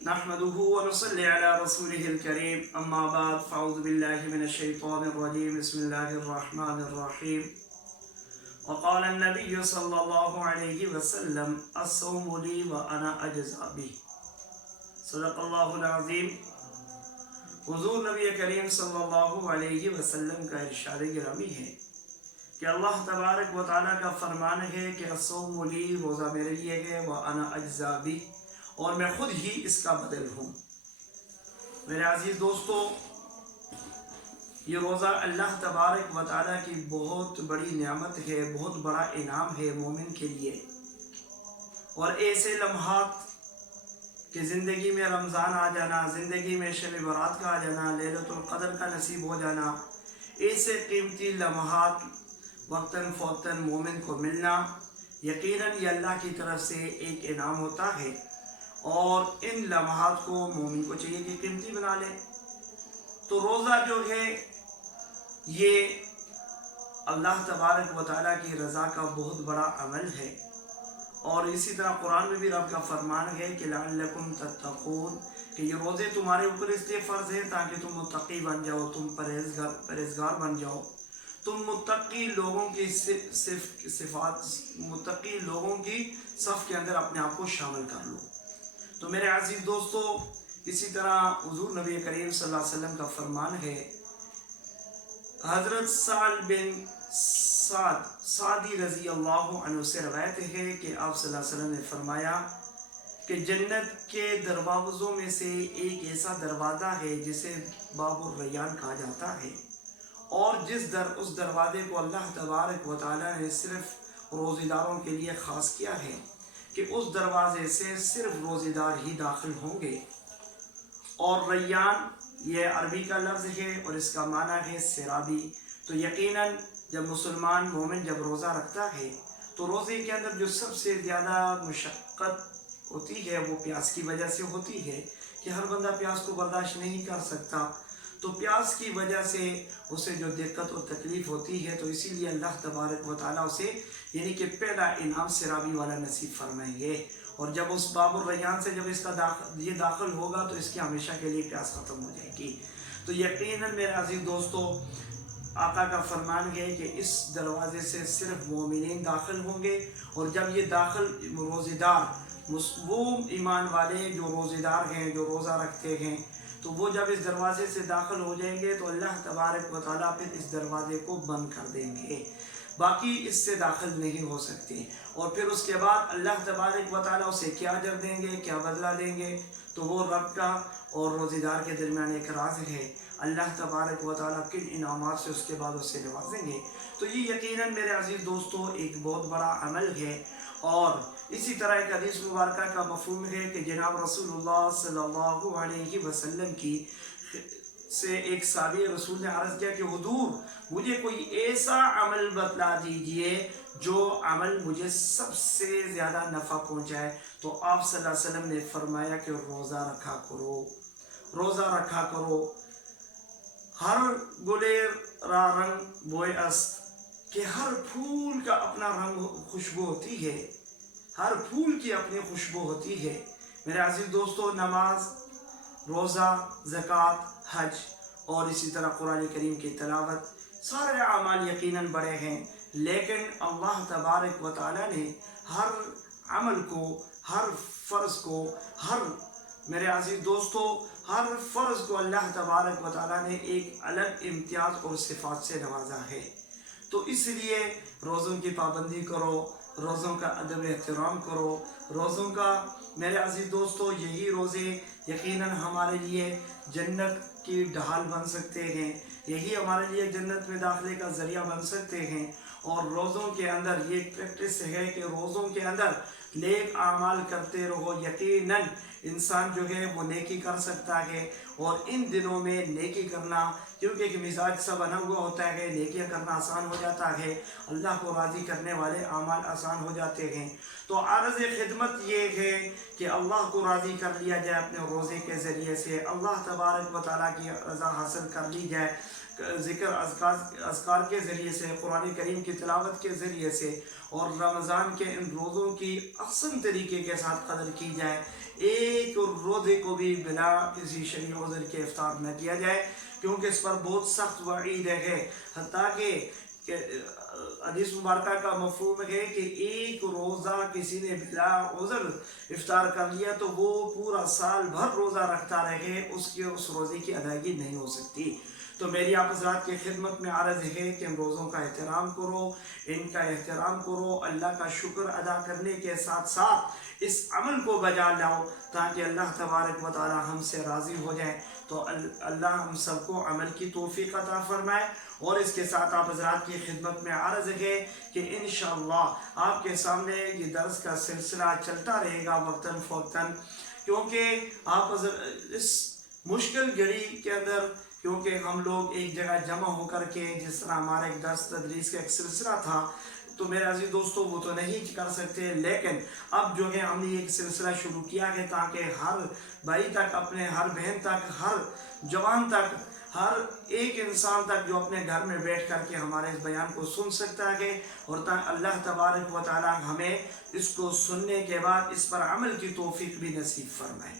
نحمده ونصلي على رسوله الكريم أما بعد فأعوذ بالله من الشيطان الرجيم بسم الله الرحمن الرحيم وقال النبي صلى الله عليه وسلم الصوم لي وأنا أجزى به صدق الله العظيم۔ حضور نبی کریم صلی اللہ علیہ وسلم کا ارشاد گرامی ہے کہ اللہ تبارک و تعالیٰ کا فرمان ہے کہ الصوم لی، روزہ میرے لیے ہے، وأنا أجزى به، اور میں خود ہی اس کا بدل ہوں۔ میرے عزیز دوستو، یہ روزہ اللہ تبارک و تعالیٰ کی بہت بڑی نعمت ہے، بہت بڑا انعام ہے مومن کے لیے۔ اور ایسے لمحات کہ زندگی میں رمضان آ جانا، زندگی میں شب برات کا آ جانا، لیلۃ القدر کا نصیب ہو جانا، ایسے قیمتی لمحات وقتاً فوقتاً مومن کو ملنا یقیناً یہ اللہ کی طرف سے ایک انعام ہوتا ہے، اور ان لمحات کو مومن کو چاہیے کہ قیمتی بنا لے۔ تو روزہ جو ہے یہ اللہ تبارک و تعالیٰ کی رضا کا بہت بڑا عمل ہے، اور اسی طرح قرآن میں بھی رب کا فرمان ہے کہ لعلکم تتقون، کہ یہ روزے تمہارے اوپر اس لیے فرض ہے تاکہ تم متقی بن جاؤ، تم پرہیزگار بن جاؤ، تم متقی لوگوں کی صفات، متقی لوگوں کی صف کے اندر اپنے آپ کو شامل کر لو۔ تو میرے عزیز دوستو، اسی طرح حضور نبی کریم صلی اللہ علیہ وسلم کا فرمان ہے، حضرت سعد بن سعدی رضی اللہ عنہ سے روایت ہے کہ آپ صلی اللہ علیہ وسلم نے فرمایا کہ جنت کے دروازوں میں سے ایک ایسا دروازہ ہے جسے باب الریان کہا جاتا ہے، اور اس دروازے کو اللہ تبارک و تعالیٰ نے صرف روزے داروں کے لیے خاص کیا ہے کہ اس دروازے سے صرف روزے دار ہی داخل ہوں گے۔ اور ریان یہ عربی کا لفظ ہے اور اس کا معنی ہے سیرابی۔ تو یقیناً جب مسلمان مومن جب روزہ رکھتا ہے تو روزے کے اندر جو سب سے زیادہ مشقت ہوتی ہے وہ پیاس کی وجہ سے ہوتی ہے کہ ہر بندہ پیاس کو برداشت نہیں کر سکتا، تو پیاس کی وجہ سے اسے جو دقت اور تکلیف ہوتی ہے، تو اسی لیے اللہ تبارک و تعالیٰ اسے یعنی کہ پہلا انعام سیرابی والا نصیب فرمائیں گے، اور جب اس باب الریان سے جب اس کا یہ داخل ہوگا تو اس کی ہمیشہ کے لیے پیاس ختم ہو جائے گی۔ تو یقیناً میرے عزیز دوستو، آقا کا فرمان ہے کہ اس دروازے سے صرف مومنین داخل ہوں گے، اور جب یہ داخل روزے دار، وہ ایمان والے جو روزے دار ہیں، جو روزہ رکھتے ہیں، تو وہ جب اس دروازے سے داخل ہو جائیں گے تو اللہ تبارک و تعالیٰ پھر اس دروازے کو بند کر دیں گے، باقی اس سے داخل نہیں ہو سکتے۔ اور پھر اس کے بعد اللہ تبارک و تعالیٰ اسے کیا اجر دیں گے، کیا بدلہ دیں گے، تو وہ رب کا اور روزے دار کے درمیان ایک راز ہے۔ اللہ تبارک و تعالیٰ کن انعامات سے اس کے بعد اسے نوازیں گے۔ تو یہ یقیناً میرے عزیز دوستو ایک بہت بڑا عمل ہے، اور اسی طرح ایک حدیث مبارکہ کا مفہوم ہے کہ جناب رسول اللہ صلی اللہ علیہ وسلم کی سے ایک صحابی رسول نے عرض کیا کہ حضور مجھے کوئی ایسا عمل بتلا دیجئے جو عمل مجھے سب سے زیادہ نفع پہنچائے، تو آپ صلی اللہ علیہ وسلم نے فرمایا کہ روزہ رکھا کرو، روزہ رکھا کرو۔ ہر گلیر را رنگ بوئے است، کہ ہر پھول کا اپنا رنگ خوشبو ہوتی ہے، ہر پھول کی اپنی خوشبو ہوتی ہے۔ میرے عزیز دوستو، نماز، روزہ، زکوٰۃ، حج اور اسی طرح قرآن کریم کی تلاوت، سارے اعمال یقیناً بڑے ہیں، لیکن اللہ تبارک و تعالیٰ نے ہر عمل کو، ہر فرض کو، میرے عزیز دوستو، ہر فرض کو اللہ تبارک و تعالیٰ نے ایک الگ امتیاز اور صفات سے نوازا ہے۔ تو اس لیے روزوں کی پابندی کرو، روزوں کا ادب احترام کرو، روزوں کا میرے عزیز دوستو یہی روزے یقیناً ہمارے لیے جنت کی ڈھال بن سکتے ہیں، یہی ہمارے لیے جنت میں داخلے کا ذریعہ بن سکتے ہیں۔ اور روزوں کے اندر یہ پریکٹس ہے کہ روزوں کے اندر نیک اعمال کرتے رہو، یقیناً انسان جو ہے وہ نیکی کر سکتا ہے، اور ان دنوں میں نیکی کرنا کیونکہ ایک مزاج سا بنا ہوا ہوتا ہے، نیکیاں کرنا آسان ہو جاتا ہے، اللہ کو راضی کرنے والے اعمال آسان ہو جاتے ہیں۔ تو عرض خدمت یہ ہے کہ اللہ کو راضی کر لیا جائے اپنے روزے کے ذریعے سے، اللہ تبارک و تعالیٰ کی رضا حاصل کر لی جائے۔ ذکر اذکار کے ذریعے سے، قرآن کریم کی تلاوت کے ذریعے سے، اور رمضان کے ان روزوں کی احسن طریقے کے ساتھ قدر کی جائے. ایک روزے کو بھی بلا کسی شرعی عذر کے افطار نہ کیا جائے، کیونکہ اس پر بہت سخت وعید ہے. حتیٰ کہ حدیث مبارکہ کا مفہوم ہے کہ ایک روزہ کسی نے بلا عذر افطار کر لیا تو وہ پورا سال بھر روزہ رکھتا رہے، اس روزے کی ادائیگی نہیں ہو سکتی. تو میری آپ حضرات کی خدمت میں عرض ہے کہ ان روزوں کا احترام کرو، ان کا احترام کرو، اللہ کا شکر ادا کرنے کے ساتھ ساتھ اس عمل کو بجا لاؤ تاکہ اللہ تبارک و تعالی ہم سے راضی ہو جائے. تو اللہ ہم سب کو عمل کی توفیق عطا فرمائے. اور اس کے ساتھ آپ حضرات کی خدمت میں عرض ہے کہ انشاءاللہ آپ کے سامنے یہ درس کا سلسلہ چلتا رہے گا وقتاً فوقتاً، کیونکہ آپ اس مشکل گھڑی کے اندر، کیونکہ ہم لوگ ایک جگہ جمع ہو کر کے جس طرح ہمارا ایک درس تدریس کا ایک سلسلہ تھا تو میرے عزیز دوستو وہ تو نہیں کر سکتے، لیکن اب جو ہے ہم نے ایک سلسلہ شروع کیا ہے تاکہ ہر بھائی تک، اپنے ہر بہن تک، ہر جوان تک، ہر ایک انسان تک جو اپنے گھر میں بیٹھ کر کے ہمارے اس بیان کو سن سکتا ہے، اور اللہ تبارک و تعالی ہمیں اس کو سننے کے بعد اس پر عمل کی توفیق بھی نصیب فرمائے.